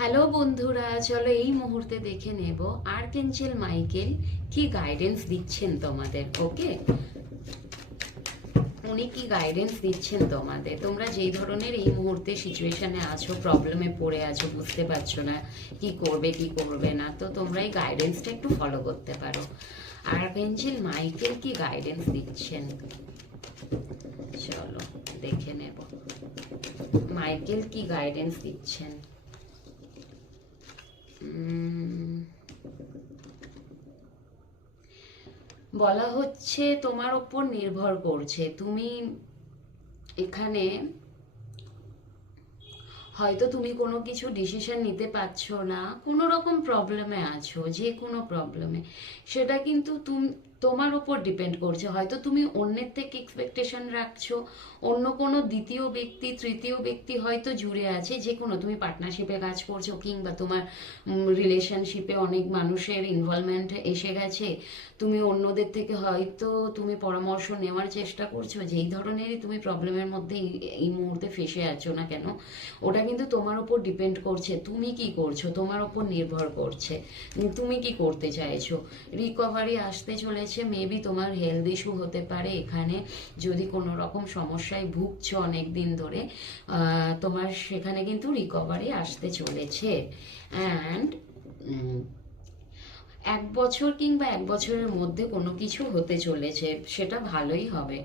Hello বন্ধুরা, চলো এই মুহূর্তে দেখে নেব আর্কএঞ্জেল মাইকেল কি গাইডেন্স দিচ্ছেন তোমাদের। ওকে, উনি কি গাইডেন্স দিচ্ছেন তোমাদের। তোমরা যেই ধরনের এই মুহূর্তে সিচুয়েশনে আছো, প্রবলেমে পড়ে আছো, বুঝতে পারছো না কি করবে কি করবে না, তো তোমরা এই গাইডেন্সটা একটু ফলো করতে পারো। আর্কএঞ্জেল মাইকেল কি গাইডেন্স দিচ্ছেন, চলো দেখে নেব মাইকেল কি গাইডেন্স দিচ্ছেন। বলা হচ্ছে তোমার ওপর নির্ভর করছে, তুমি এখানে হয়তো তুমি কোনো কিছু ডিসিশন নিতে পারছো না, কোনো রকম প্রবলেমে আছো, যে কোনো প্রবলেমে, সেটা কিন্তু তুমি তোমার ওপর ডিপেন্ড করছে। হয়তো তুমি অন্যের থেকে এক্সপেকটেশন রাখছো, অন্য কোনো দ্বিতীয় ব্যক্তি তৃতীয় ব্যক্তি হয়তো জুড়ে আছে, যে কোনো তুমি পার্টনারশিপে কাজ করছো কিংবা তোমার রিলেশনশিপে অনেক মানুষের ইনভলভমেন্ট এসে গেছে, তুমি অন্যদের থেকে হয়তো তুমি পরামর্শ নেওয়ার চেষ্টা করছো। যেই ধরনেরই তুমি প্রবলেমের মধ্যে এই মুহূর্তে ফেসে আছো না কেন, ওটা কিন্তু তোমার ওপর ডিপেন্ড করছে। তুমি কি করছো তোমার ওপর নির্ভর করছে, তুমি কি করতে চাইছো। রিকভারি আসতে চলেছে, মেবি তোমার হেলথ ইস্যু হতে পারে এখানে, যদি কোনো রকম সমস্যায় ভুগছো অনেক দিন ধরে, তোমার সেখানে কিন্তু রিকভারি আসতে চলেছে। অ্যান্ড 1 বছর কিংবা 1 বছরের মধ্যে কোনো কিছু হতে চলেছে, সেটা ভালোই হবে।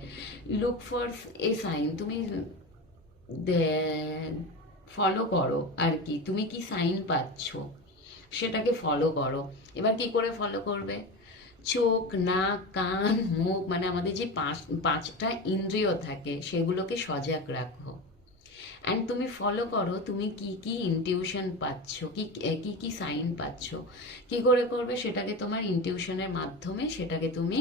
লুক ফর এ সাইন, তুমি ফলো করো আর কি, তুমি কি সাইন পাচ্ছ সেটাকে ফলো করো। এবার কি করে ফলো করবে, চোখ, নাক, কান, মুখ, মানে আমাদের যে পাঁচটা ইন্দ্রিয় থাকে সেগুলোকে সজাগ রাখো। অ্যান্ড তুমি ফলো করো তুমি কি কি ইনটিউশন পাচ্ছ, কি কি কি সাইন পাচ্ছ। কি করে করবে সেটাকে তোমার ইনটিউশনের মাধ্যমে সেটাকে তুমি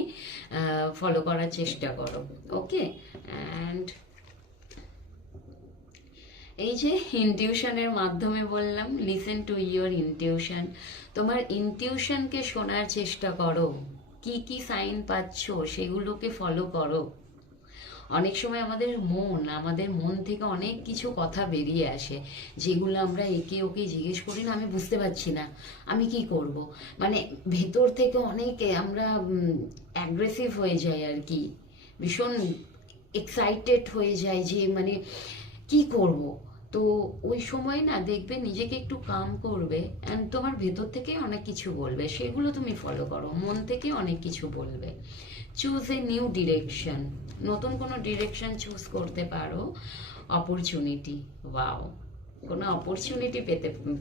ফলো করার চেষ্টা করো। ওকে, অ্যান্ড এই যে ইনটিউশনের মাধ্যমে বললাম, লিসেন টু ইয়োর ইনটিউশন, তোমার ইনটিউশনকে শোনার চেষ্টা করো। কি কি সাইন পাচ্ছ সেগুলোকে ফলো করো। অনেক সময় আমাদের মন থেকে অনেক কিছু কথা বেরিয়ে আসে, যেগুলো আমরা একে ওকে জিজ্ঞেস করি না, আমি বুঝতে পারছি না আমি কি করব, মানে ভেতর থেকে অনেকে আমরা অ্যাগ্রেসিভ হয়ে যাই আর কি, ভীষণ এক্সাইটেড হয়ে যায় যে মানে কি করব। তো ওই সময় না দেখবে নিজেকে একটু কাম করবে, অ্যান্ড তোমার ভেতর থেকে অনেক কিছু বলবে, সেগুলো তুমি ফলো করো, মন থেকে অনেক কিছু বলবে। চুজ এ নিউ ডিরেকশন, নতুন কোনো ডিরেকশন চুজ করতে পারো। অপরচুনিটি, ওয়াও, কোনো অপরচুনিটি পেতে